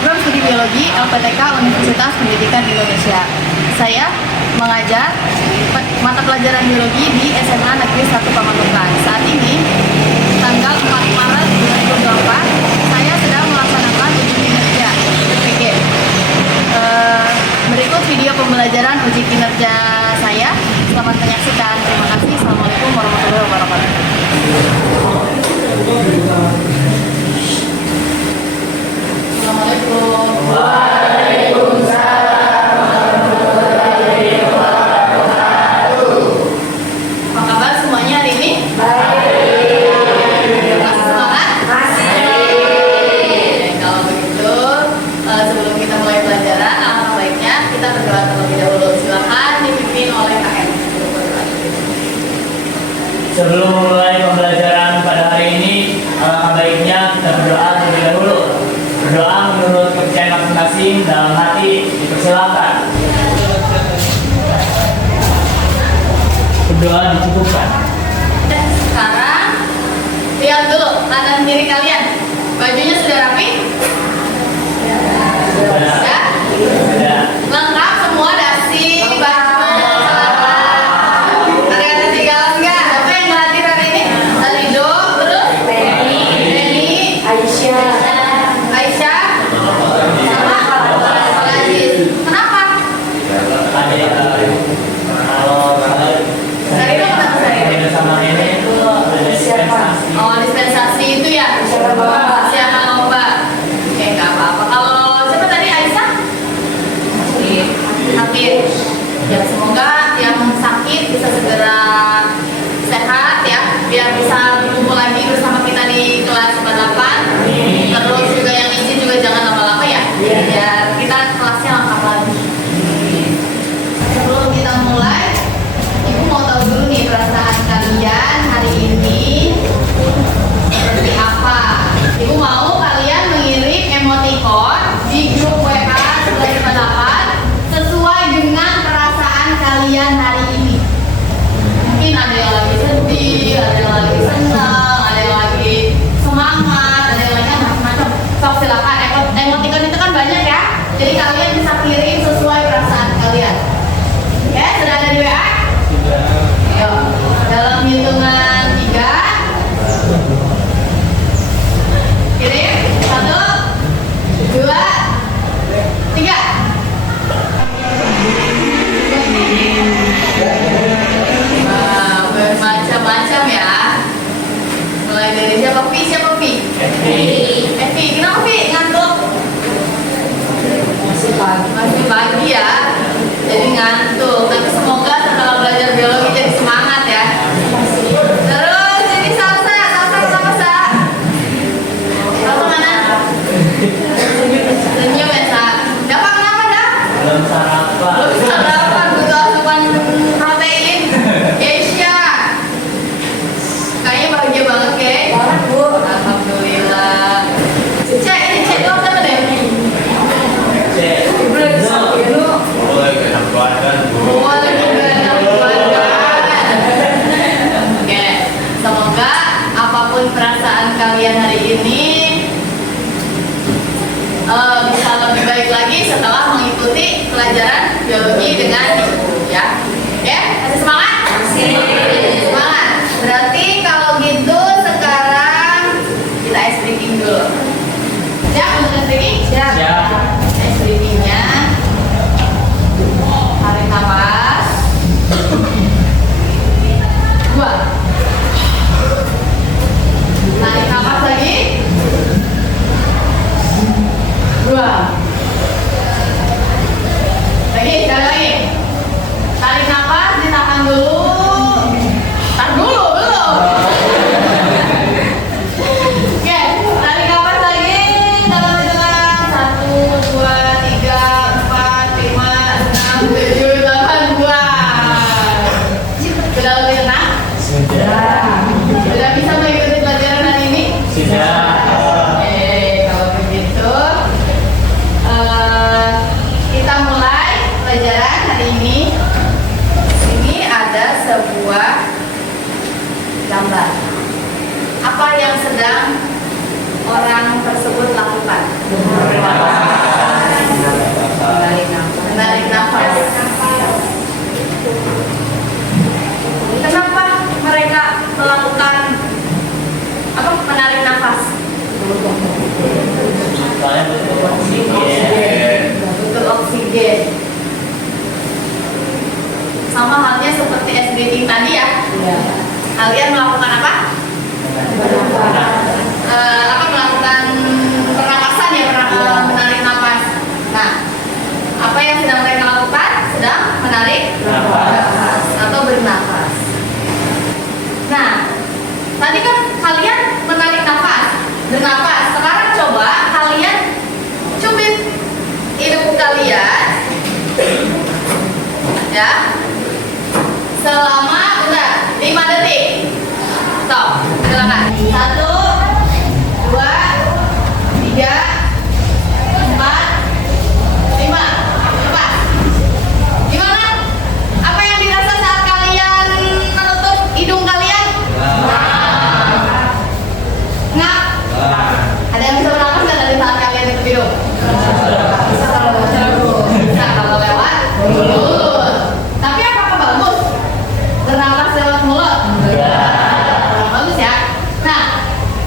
Program Studi Biologi LPTK Universitas Pendidikan Indonesia. Saya mengajar mata pelajaran biologi di SMA Negeri 1 Pamanukan. Saat ini, tanggal 4 Maret 2024, saya sedang melaksanakan uji kinerja UPG. Berikut video pembelajaran uji kinerja saya. Selamat menyaksikan. Terima kasih. Assalamualaikum warahmatullahi wabarakatuh. Assalamualaikum. Waalaikumsalam warahmatullahi wabarakatuh. Apa kabar semuanya hari ini? Baik. Masih semangat? Masih. Kalau begitu, sebelum kita mulai pelajaran, alangkah baiknya kita berdoa terlebih dahulu. Silakan dipimpin oleh KM. Sebelum mulai pembelajaran pada hari ini, alangkah baiknya kita berdoa terlebih dahulu. Berdoa menurut kepercayaan masing-masing dalam hati dipersilakan. Berdoa dicukupkan. Sekarang lihat dulu kanan kiri kalian. Bajunya sudah rapi? Sudah. Ya? Lengkap semua, dasi, baju, celana. Ada tinggalan nggak? Siapa yang nggak hadir hari ini? Alido, terus? Penny, Aisyah, sama Aziz. Kenapa? Sarino kenapa Sarino? Sama ini itu ada dispensasi. Oh, dispensasi itu ya? Siapa lomba? Oke, nggak apa-apa. Kalau siapa tadi, Aisyah? Sakit. Ya, semoga yang sakit bisa segera sehat ya, biar bisa berkumpul lagi bersama kita di kelas 48. Terus juga yang izin juga jangan lama-lama ya, biar kita kelasnya lengkap lagi. Sebelum kita mulai, Ibu mau tahu dulu nih perasaan kalian hari ini seperti apa. Ibu mau kalian mengirim emoticon di grup WA 48 sesuai dengan perasaan kalian hari ini. Mungkin ada yang lagi sedih, ada yang lagi senang, ada yang lagi semangat, ada yang lagi macam-macam. Sok silakan, emoticon itu kan banyak ya. Jadi kalian bisa kirim sesuai perasaan kalian. Ya, sudah ada di WA? Yuk, dalam hitungan 3 kirim 1, 2, 3. Wow, bermacam-macam ya. Mulai dari siapa Pi? Evi, kenapa Pi? Ngantuk? Masih pagi ya. Jadi ngantuk. Tapi semoga setelah belajar biologi jadi semangat ya. Terus ini Salsa kenapa Sa? Salsa mana? Senyum ya Sa. Dapat kenapa dah? Belum sarapan. Belum sarapan, butuh asupan protein. Keisha, kayaknya bahagia banget Kay. Alhamdulillah. Cek, ini cek doang kan deh. Oke, semoga apapun perasaan kalian hari ini bisa lebih baik lagi setelah mengikuti pelajaran biologi dengan ibu ya. Oke, masih semangat? Masih. Semangat. Berarti kalau gitu sekarang kita ice breaking dulu. Siap untuk ice breaking? Siap. Ice breakingnya tarik nafas 2, tarik nafas lagi 2, lagi, sekali lagi, tarik nafas, ditahan dulu, tahan dulu, belum. Oke, tarik nafas lagi dalam hitungan 1, 2, 3, 4, 5, 6, 7, 8, buang. Sudah lebih tenang? Sudah bisa mengikuti pelajaran hari ini? Sudah. Oke, kalau begitu kita mulai pelajaran hari ini. Ini ada sebuah gambar. Apa yang sedang orang tersebut lakukan? Butuh oksigen. Sama halnya seperti S breathing tadi ya. Kalian melakukan apa? Melakukan pernapasan ya, menarik napas. Nah, apa yang sedang mereka lakukan? Sedang menarik napas atau bernafas. Nah, tadi kan kalian menarik nafas, bernapas. Sekarang coba kalian cubit hidung kalian, ya, selama 5 detik. Stop, silakan. 1, 2, 3, 4, 5. Lepas. Gimana? Apa yang dirasa saat kalian menutup hidung kalian? Ngap. Ada yang bisa bernafas nggak dari saat kalian tutup hidung? Bisa kalau lewat mulut. Tapi apakah bagus bernafas lewat mulut? Bagus ya. Nah,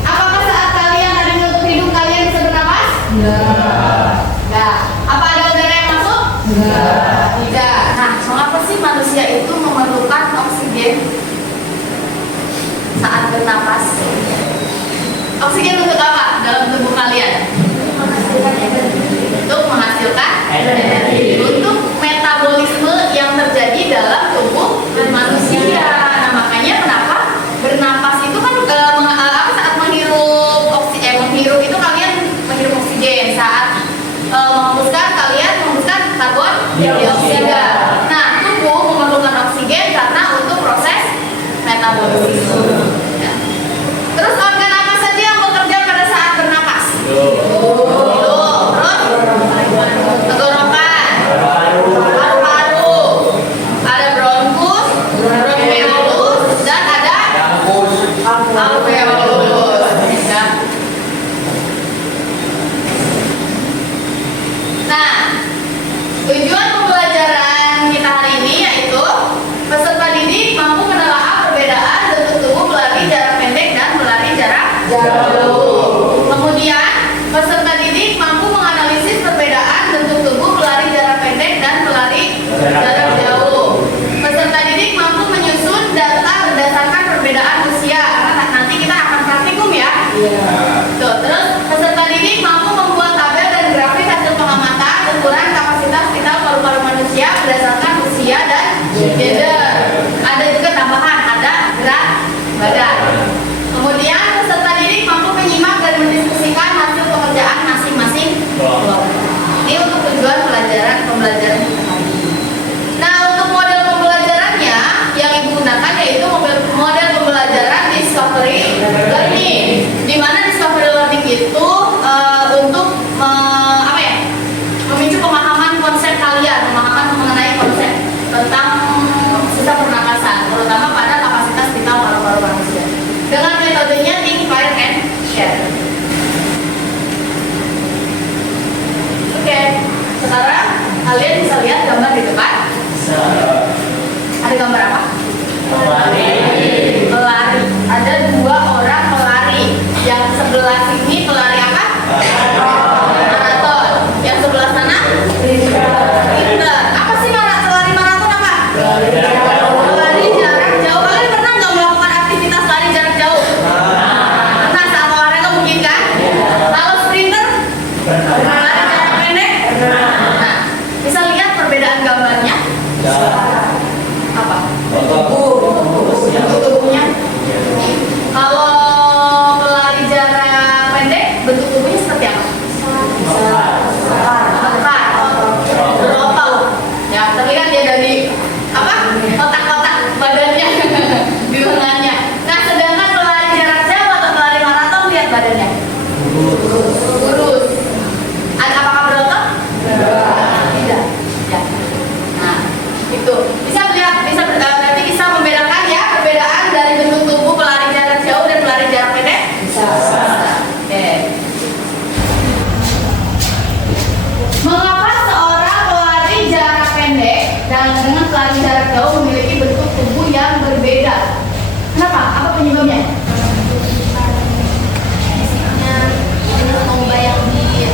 apakah saat kalian ada menutup hidung kalian bisa bernafas? Enggak. Apa ada udara yang masuk? Tidak. Nah, mengapa sih manusia itu memerlukan oksigen saat bernafas? Oksigen untuk apa dalam tubuh kalian? Untuk menghasilkan energi, untuk metabolisme yang terjadi dalam tubuh manusia. Nah, makanya kenapa bernapas itu kan saat menghirup itu kalian menghirup oksigen, saat menghembuskan kalian menghembuskan karbon dioksida. Nah, tubuh memerlukan oksigen karena untuk proses metabolisme. Ya. Terus organ apa saja yang bekerja pada saat bernapas? Tenggorokan, paru-paru, ada bronkus, bronkiolus, dan ada alveolus. Ya. Nah, tujuan pembelajaran kita hari ini yaitu peserta didik mampu menelaah perbedaan bentuk tubuh pelari jarak pendek dan pelari jarak jauh. Kemudian peserta didik mampu menganalisis perbedaan bentuk tubuh pelari jarak pendek dan pelari jarak jauh. Peserta didik mampu menyusun data berdasarkan perbedaan usia, karena nanti kita akan praktikum ya. Tuh, terus peserta didik mampu membuat tabel dan grafik hasil pengamatan ukuran kapasitas vital paru-paru manusia berdasarkan usia dan gender. Ada juga tambahan, ada berat badan. Kemudian peserta didik mampu menyimak dan mendiskusikan hasil pekerjaan masing-masing kelompok. Ini untuk tujuan pembelajaran kita hari ini. Nah, untuk model pembelajarannya yang ibu gunakan yaitu model pembelajaran discovery learning, di mana discovery learning itu untuk memicu pemahaman konsep kalian, pemahaman mengenai konsep tentang sistem pernapasan, terutama pada kapasitas vital paru-paru manusia. Dengan metodenya think, fire, and share. Oke, sekarang kalian bisa lihat gambar di depan. Ada gambar apa? Pelari. Ada 2 orang pelari. Yang sebelah sini pelari apa? Maraton. Yang sebelah sana? Sprinter. Apa sih lari maraton apa? Lari jarak jauh. Kalian pernah nggak melakukan aktivitas lari jarak jauh? Pernah, saat olahraga mungkin kan? Kalau sprinter? Lari jarak pendek? Nah, bisa lihat perbedaan gambarnya? Apa? Tubuhnya. Kalau pelari jarak pendek, bentuk tubuhnya seperti apa? Besar, berotot. Ya, terlihat dia dari kotak-kotak badannya di lengannya. Nah, sedangkan pelari jarak jauh atau pelari maraton, lihat badannya kurus. Apakah berotot? Tidak. Ya. Nah, itu berarti bisa membedakan ya perbedaan dari bentuk tubuh pelari jarak jauh dan pelari jarak pendek. Bisa. Oke. Mengapa seorang pelari jarak pendek dan dengan pelari jarak jauh memiliki bentuk tubuh yang berbeda? Kenapa? Apa penyebabnya? Fisiknya, lomba yang di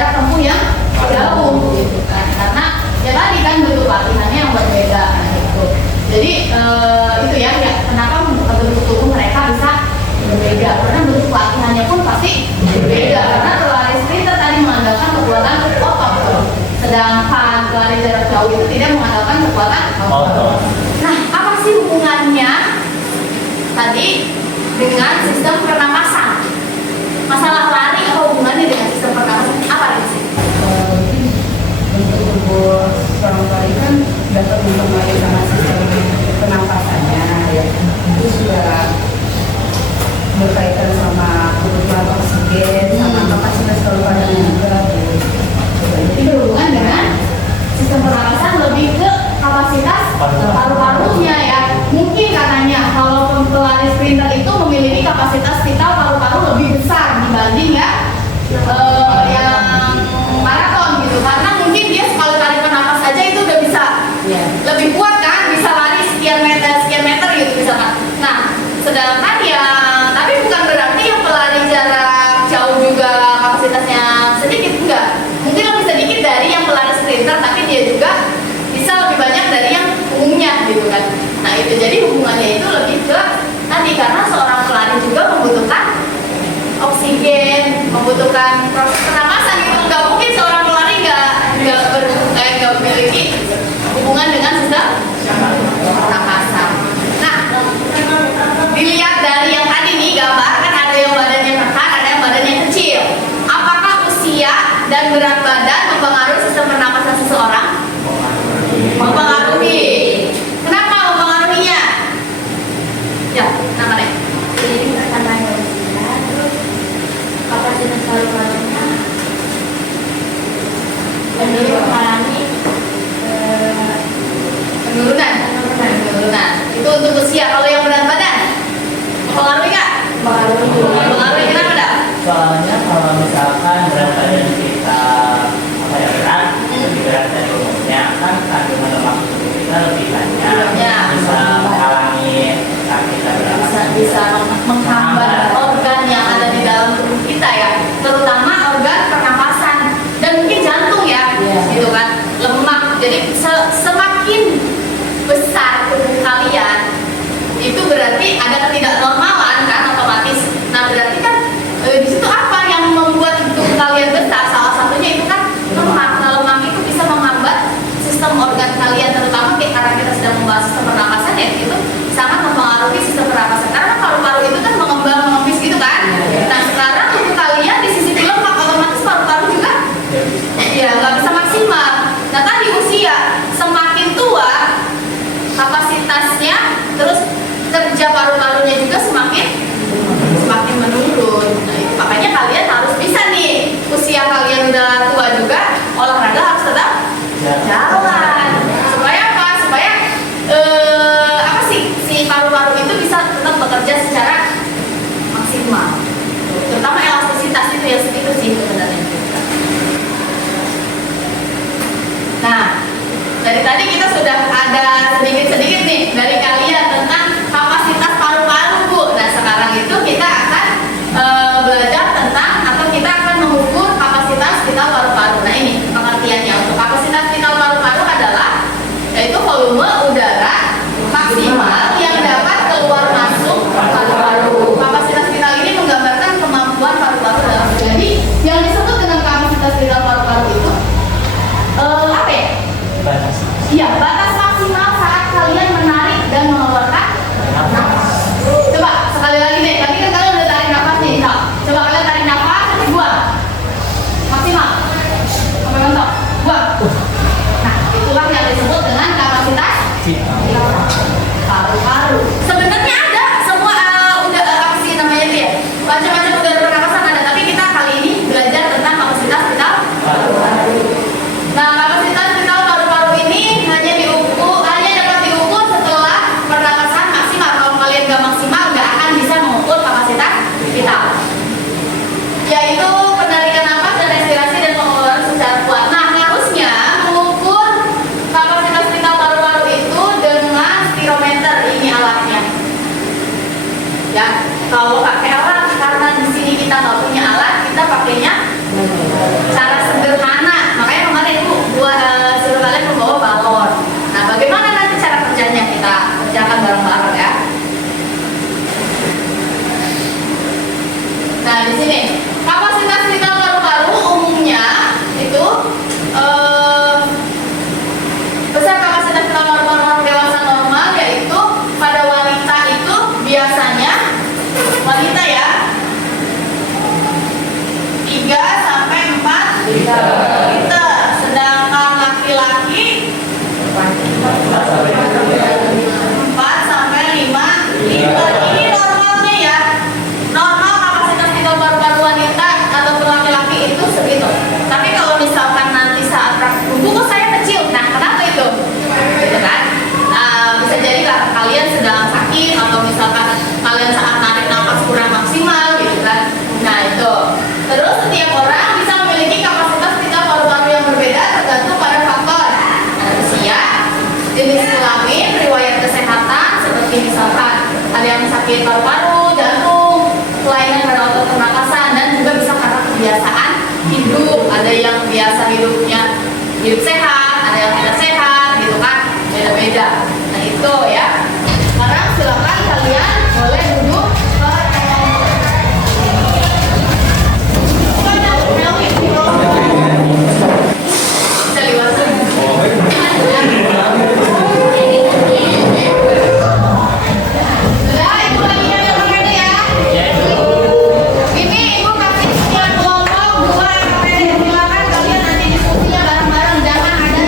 jarak tempuh yang jauh gitu kan, karena ya tadi kan bentuk latihannya yang berbeda gitu. Jadi itu ya kenapa bentuk tubuh mereka bisa berbeda, karena bentuk latihannya pun pasti berbeda, karena pelari sprinter tadi mengandalkan kekuatan otot, sedangkan pelari jarak jauh itu tidak mengandalkan kekuatan otot. Nah, apa sih hubungannya tadi dengan sistem pernapasan? Masalah lari apa hubungannya dengan sistem pernapasan? Apa sih? Untuk tubuh seorang pelari kan dapat mempengaruhi sama sistem pernapasannya ya. Itu sudah berkaitan sama kebutuhan oksigen, sama kapasitas paru-parunya juga. Jadi berhubungan dengan sistem pernapasan, lebih ke kapasitas paru-parunya ya. Mungkin katanya kalau pelari sprinter itu memiliki kapasitas vital paru-paru lebih besar dibanding ya yang maraton gitu, karena mungkin dia sekali tarik nafas aja itu udah bisa lebih kuat kan, bisa lari sekian meter gitu misalkan. Nah, sedangkan yang tapi bukan berarti yang pelari jarak jauh juga kapasitasnya sedikit, enggak. Mungkin lebih sedikit dari yang pelari sprinter, tapi dia juga bisa lebih banyak dari yang umumnya gitu kan. Nah, itu jadi hubungannya itu lebih ke tadi, karena seorang pelari juga membutuhkan oksigen, membutuhkan proses pernapasan gitu. Nggak mungkin seorang pelari nggak memiliki hubungan dengan sistem pernapasan. Nah, dilihat dari yang tadi nih gambar kan ada yang badannya besar, ada yang badannya kecil. Apakah usia dan berat badan mempengaruhi sistem pernapasan seseorang? Mempengaruhi. Kenapa mempengaruhinya? Ya, kenapa nih? Jadi pertamanya usia, terus kapasitas paru-parunya, dan dia mengalami Penurunan. Itu untuk usia. Kalau yang berat badan, mempengaruhi nggak? Mempengaruhi. Kenapa dah? Soalnya kalau misalkan berat badan kita berat, lebih berat dari umumnya, kan kandungan lemak tubuh kita lebih banyak, bisa menghalangi kita Bisa menghambat organ yang ada di dalam tubuh kita ya, terutama organ pernapasan dan mungkin jantung ya, gitu kan, lemak. Jadi semakin besar tubuh kalian itu berarti ada ketidaknormalan kan otomatis. Nah, berarti kan di situ apa yang membuat tubuh kalian besar? Salah satunya itu kan lemak. Nah, lemak itu bisa menghambat sistem organ kalian, terutama karena kita sedang membahas sistem pernapasan ya, itu sangat mempengaruhi sistem pernapasan, karena paru-paru itu kan mengembang mengembis gitu kan. Nah, sekarang tubuh kalian di sisi lemak, otomatis paru-paru juga ya nggak bisa maksimal. Nah, tadi usia semakin tua kapasitasnya, terus kerja paru-parunya juga semakin menurun. Nah, itu makanya kalian harus bisa nih, usia kalian udah tua juga olahraga harus tetap jalan. Supaya apa? Supaya apa sih, si paru-paru itu bisa tetap bekerja secara maksimal. Terutama elastisitas itu sih sebenarnya. Nah, dari tadi kita sudah ada sedikit-sedikit nih dari kalian tentang kapasitas paru-paru, Bu. Nah, sekarang itu kita akan belajar tentang, atau kita akan mengukur kapasitas vital paru-paru. Nah, ini hidupnya hidup sehat, ada yang tidak sehat gitu kan, beda-beda. Nah itu ya. Sekarang silakan kalian boleh duduk ke bisa liwat. Sudah, ibu lagi nyampe pakai ya. Ini ibu kasih setiap kelompok 2 KPD. Silakan kalian nanti diskusinya bareng-bareng, jangan ada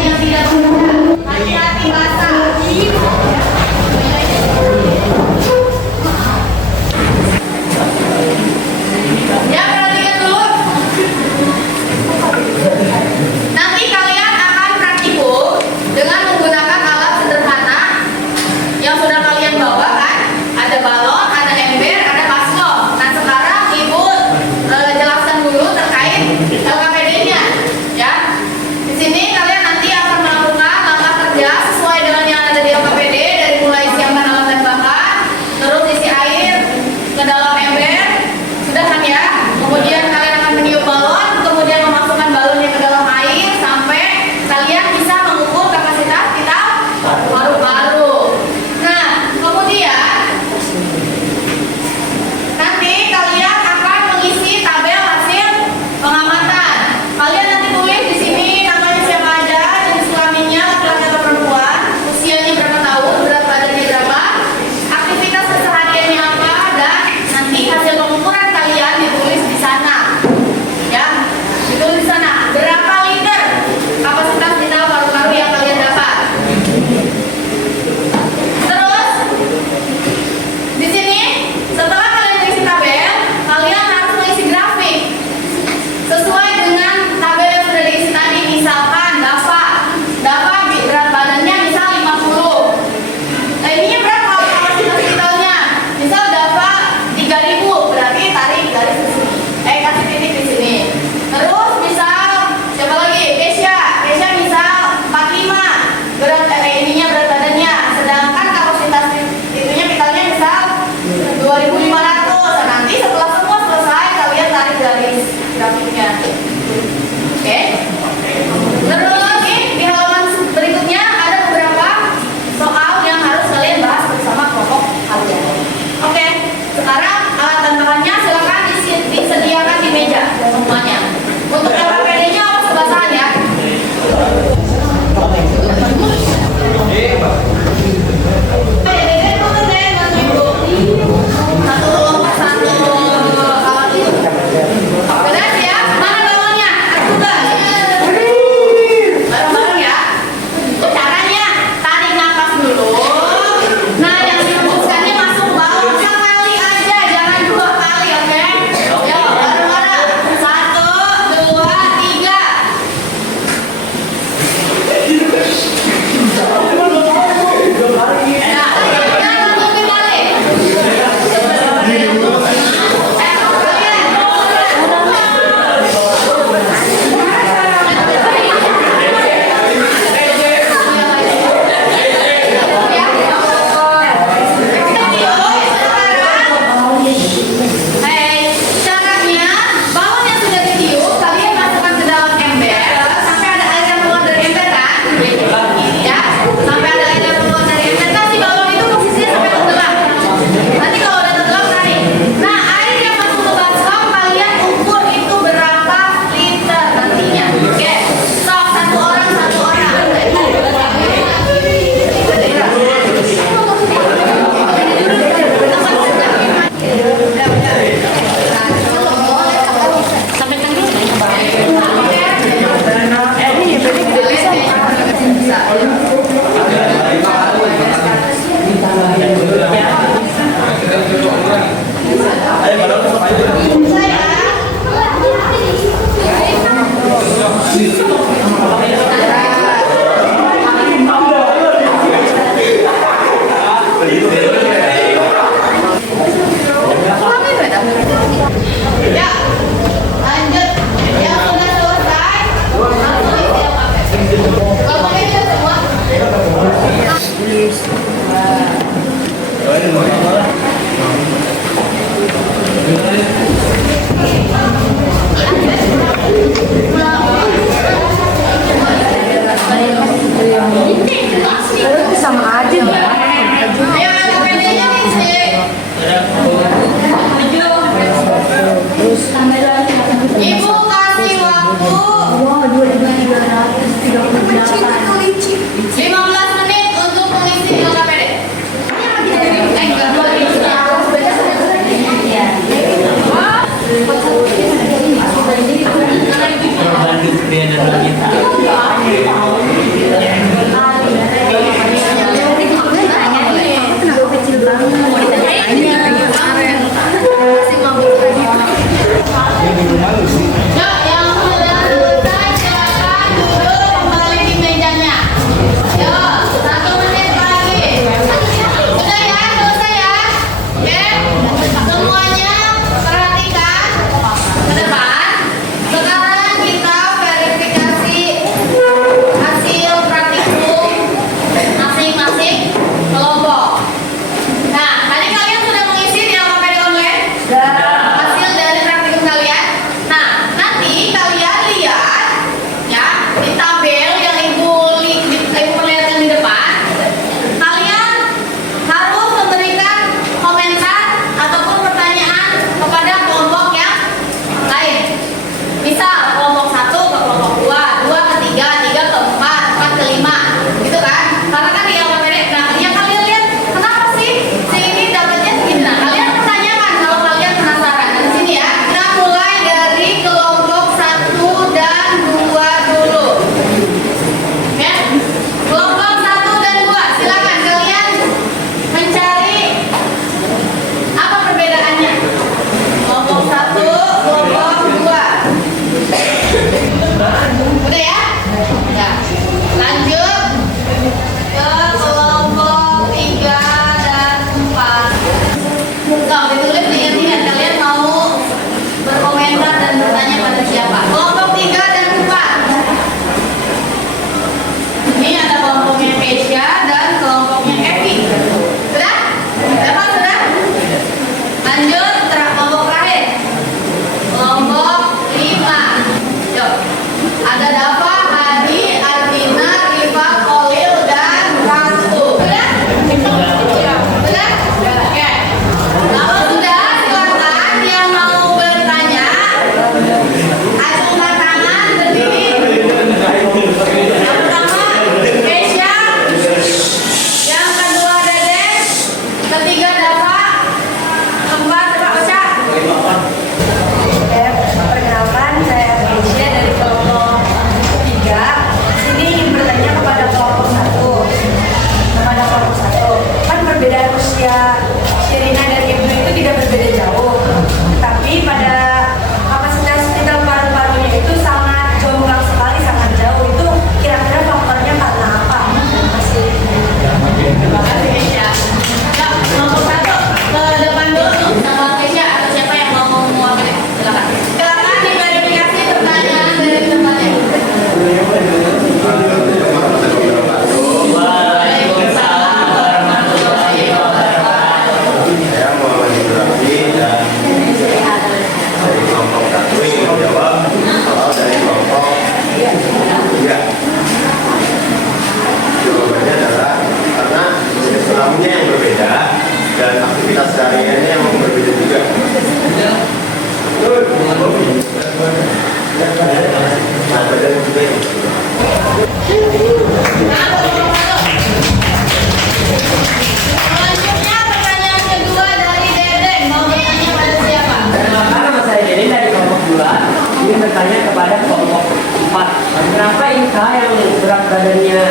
Inka yang berat badannya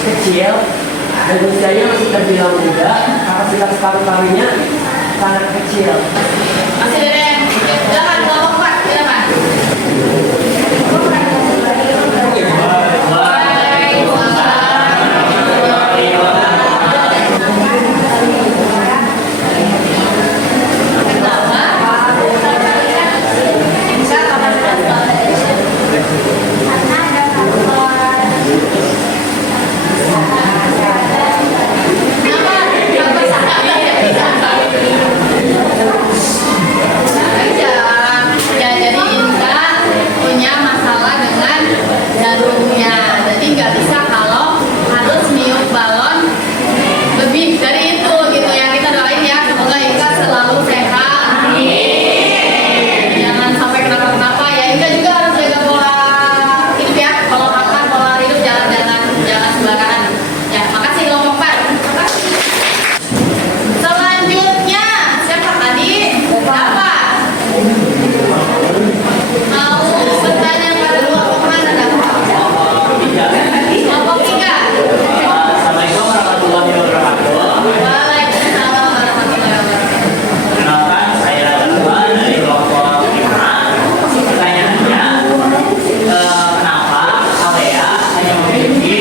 kecil dan usianya masih terbilang muda, kapasitas paru-parunya sangat kecil. Masih Deden. Silakan kelompok 4, silakan. Ya, jadi Inka punya masalah dengan jantungnya. Jadi nggak bisa kalau harus niup balon lebih dari itu gitu ya. Kita doain ya, semoga Inka selalu sehat. Jangan sampai kenapa-kenapa ya. Inka juga harus jaga pola hidup ya. Kalau makan, pola hidup jangan sembarangan. Ya, makasih kelompok 4. Makasih. Selanjutnya siapa tadi? Siapa? Mau bertanya pada kelompok mana dah? Kelompok 3. Assalamualaikum warahmatullahi wabarakatuh. Waalaikumsalam warahmatullahi wabarakatuh. Kenalkan, saya Darman dari kelompok 5. Pertanyaannya, kenapa Alea hanya memiliki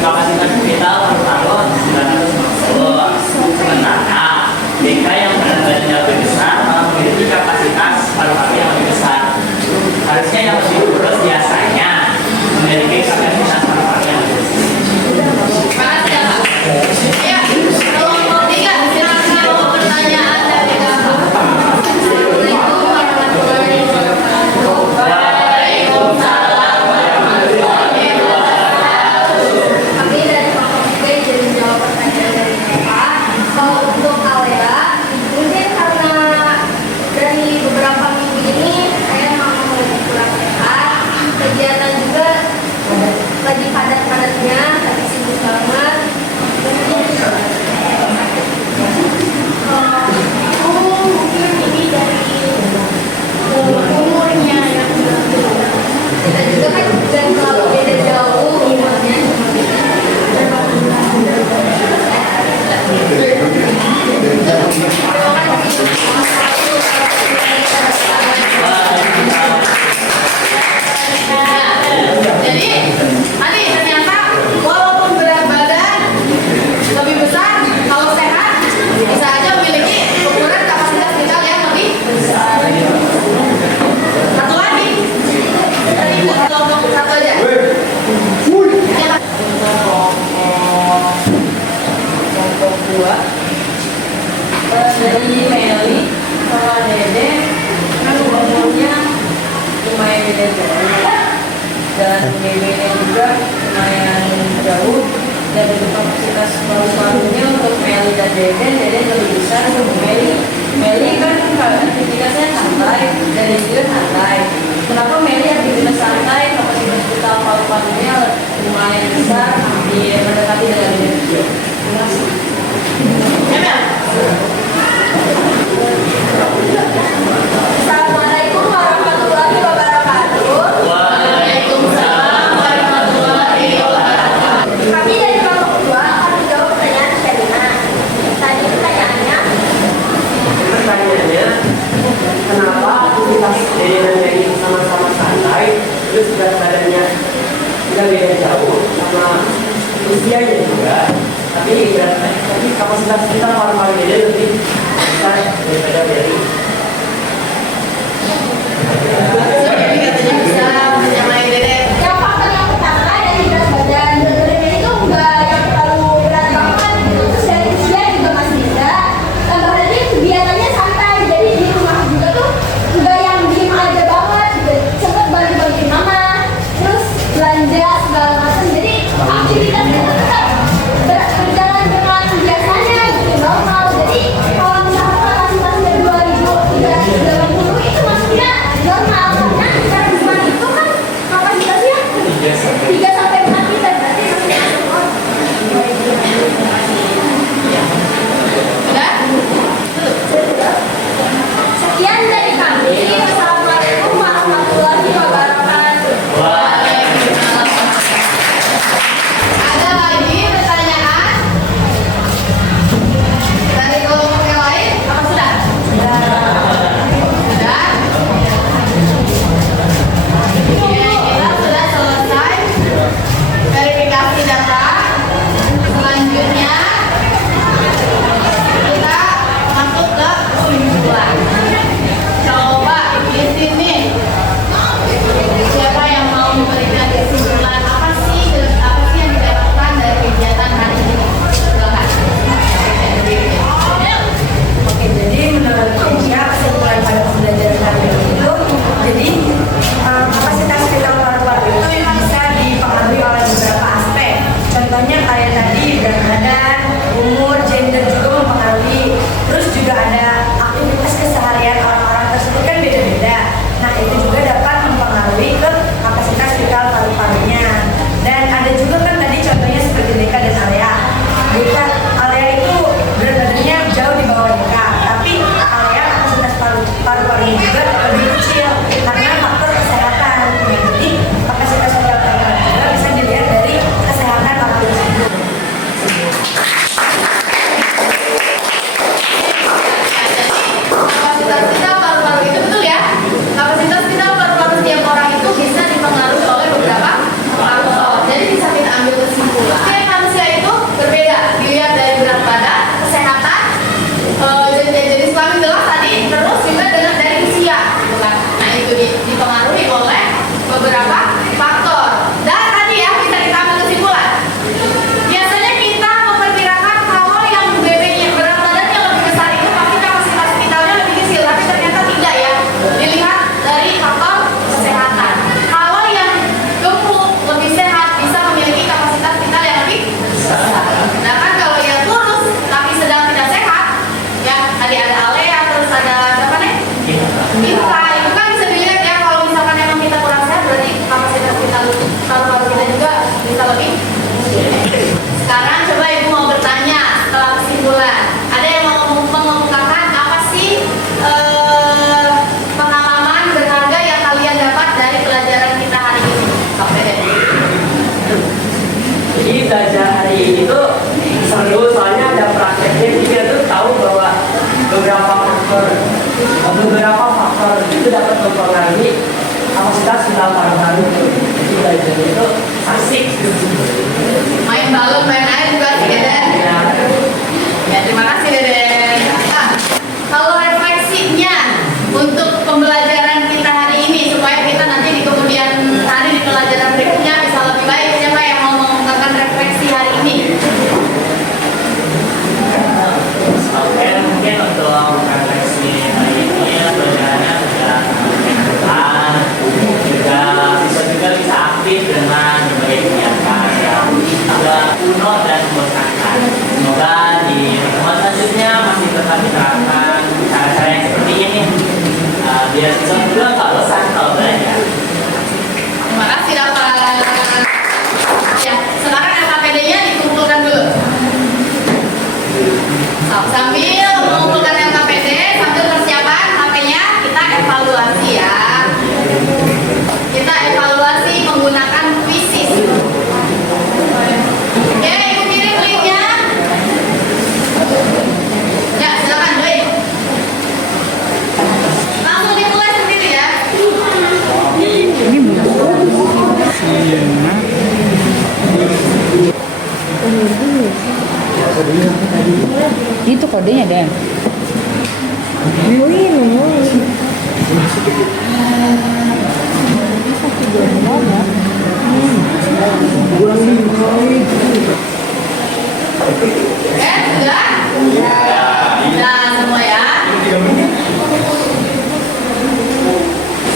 kapasitas vital paru-paru 950, sementara Deka yang berat badannya lebih besar malah memiliki kapasitas paru-paru yang lebih besar. Harusnya yang lebih kurus biasanya memiliki kapasitas paru-paru yang lebih besar. Makasih ya, Pak. Ya, kelompok 3 silakan pertanyaan dari Kakak. Assalamualaikum warahmatullahi wabarakatuh. Waalaikumsalam warahmatullahi wabarakatuh. Kami dari kelompok B jadi menjawab pertanyaan dari Bapak. Kalau untuk Alea, mungkin karena dari beberapa minggu ini saya memang lagi kurang sehat, kegiatan juga lagi padat-padatnya, lagi sibuk banget. Mungkin ini dari umurnya yang kita juga kan dan kalau beda jauh umurnya Jadi, tadi ternyata walaupun berat badan lebih besar, kalau sehat bisa aja memiliki ukuran kapasitas vital yang lebih besar. Satu lagi, tadi kelompok 1 aja. Ya, Kelompok 2 dari Meli sama Dede kan umurnya lumayan beda jauh dan Dede juga lumayan jauh dan untuk kapasitas paru-parunya untuk Meli dan Dede lebih besar untuk Meli kan aktivitasnya santai dan Dede juga santai. Kenapa Meli aktivitas santai kapasitas vital paru-parunya lumayan besar hampir mendekati dengan Dede? Terima kasih. Assalamualaikum warahmatullahi wabarakatuh. Waalaikumsalam warahmatullahi wabarakatuh. Kami dari kelompok 2 akan menjawab pertanyaan Sherina. Tadi pertanyaannya, Kenapa aktivitas Dede dan Meli sama-sama santai, terus berat badannya nggak beda jauh sama usianya juga, tapi kapasitas kita paru-paru Dede lebih besar daripada Meli. Jadi katanya bisa menyamai Dede. yang faktor yang pertama dari berat badan itu enggak yang terlalu berat banget gitu. Terus dari usia juga masih bisa. Tambahannya kegiatannya santai. Jadi di rumah juga tuh enggak yang diem aja banget. Sempet bantu mama, terus belanja segala macam. Jadi aktivitasnya tuh tetap berjalan dengan biasanya gitu normal. Jadi kalau misalkan kapasitasnya 2.380 itu maksudnya normal karena secara rumah itu kan kapasitasnya 3 sampai 4 liter berarti masih masuk normal. Udah? Sekian dari kami. Wassalamualaikum warahmatullahi wabarakatuh. Waalaikumsalam kuno dan membosankan. Semoga di pertemuan selanjutnya masih tetap diterapkan cara-cara yang seperti ini. Biar siswa juga nggak bosan kalau belajar. Terima kasih Rafa. Ya, sekarang LKPD-nya dikumpulkan dulu. Sambil mengumpulkan LKPD, sambil persiapan HP-nya, kita evaluasi ya. Kita evaluasi menggunakan quizzes. Oke, ibu kirim linknya. Ya, silakan Doi. Langsung dimulai sendiri ya. Itu kodenya Dan. Sudah? Sudah semua ya?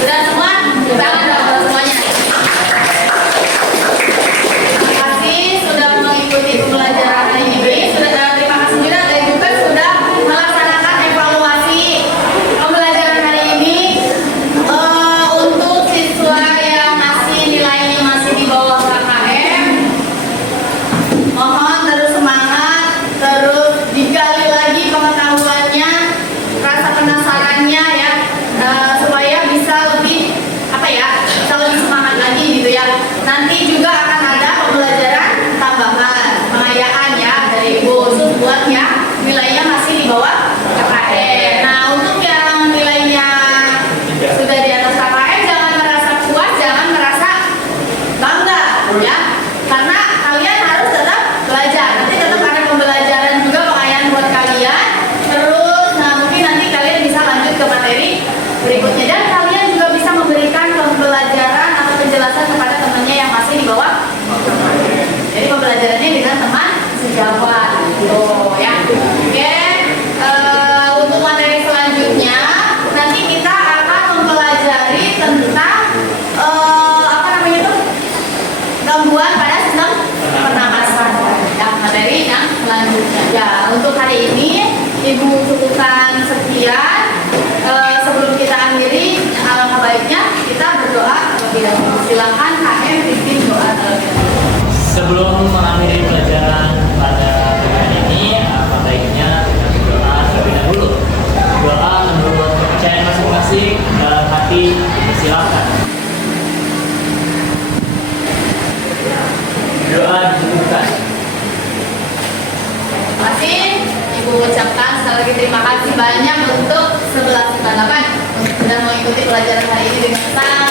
Sudah semua? Tangan dong kalau semuanya. Terima kasih sudah mengikuti pembelajaran hari ini. Terima kasih juga dari Google sudah melaksanakan evaluasi pembelajaran hari ini. Untuk siswa yang masih nilainya masih di bawah KKM, mohon terus semangat, terus digali lagi pengetahuannya, rasa penasarannya ya, supaya bisa lebih bisa lebih semangat lagi gitu ya. Nanti juga akan ada pembelajaran tambahan, pengayaan ya dari Ibu khusus buat yang nilainya masih di bawah KKM. Nah, untuk yang nilainya sudah di atas KKM, jangan merasa puas, jangan merasa bangga ya, karena kalian harus tetap belajar. Nanti tetap ada pembelajaran juga, pengayaan buat kalian. Terus, nah mungkin nanti kalian bisa lanjut ke materi berikutnya, dan kalian juga bisa memberikan pembelajaran atau penjelasan kepada temannya yang masih di bawah. Jadi pembelajarannya dengan teman sejawat gitu ya. Oke, untuk materi selanjutnya nanti kita akan mempelajari tentang gangguan pada sistem pernapasan. Ya, materi yang selanjutnya. Ya, untuk hari ini Ibu cukupkan sekian. Sebelum kita akhiri, alangkah baiknya kita berdoa terlebih dahulu. Silakan KM pimpin doa terlebih dahulu. Sebelum mengakhiri pelajaran pada hari ini, apa baiknya kita berdoa terlebih dahulu. Doa menurut kepercayaan masing-masing dalam hati, silakan. Doa dicukupkan. Terima kasih. Ibu ucapkan sekali lagi terima kasih banyak untuk 1198 untuk sudah mengikuti pelajaran hari ini dengan sangat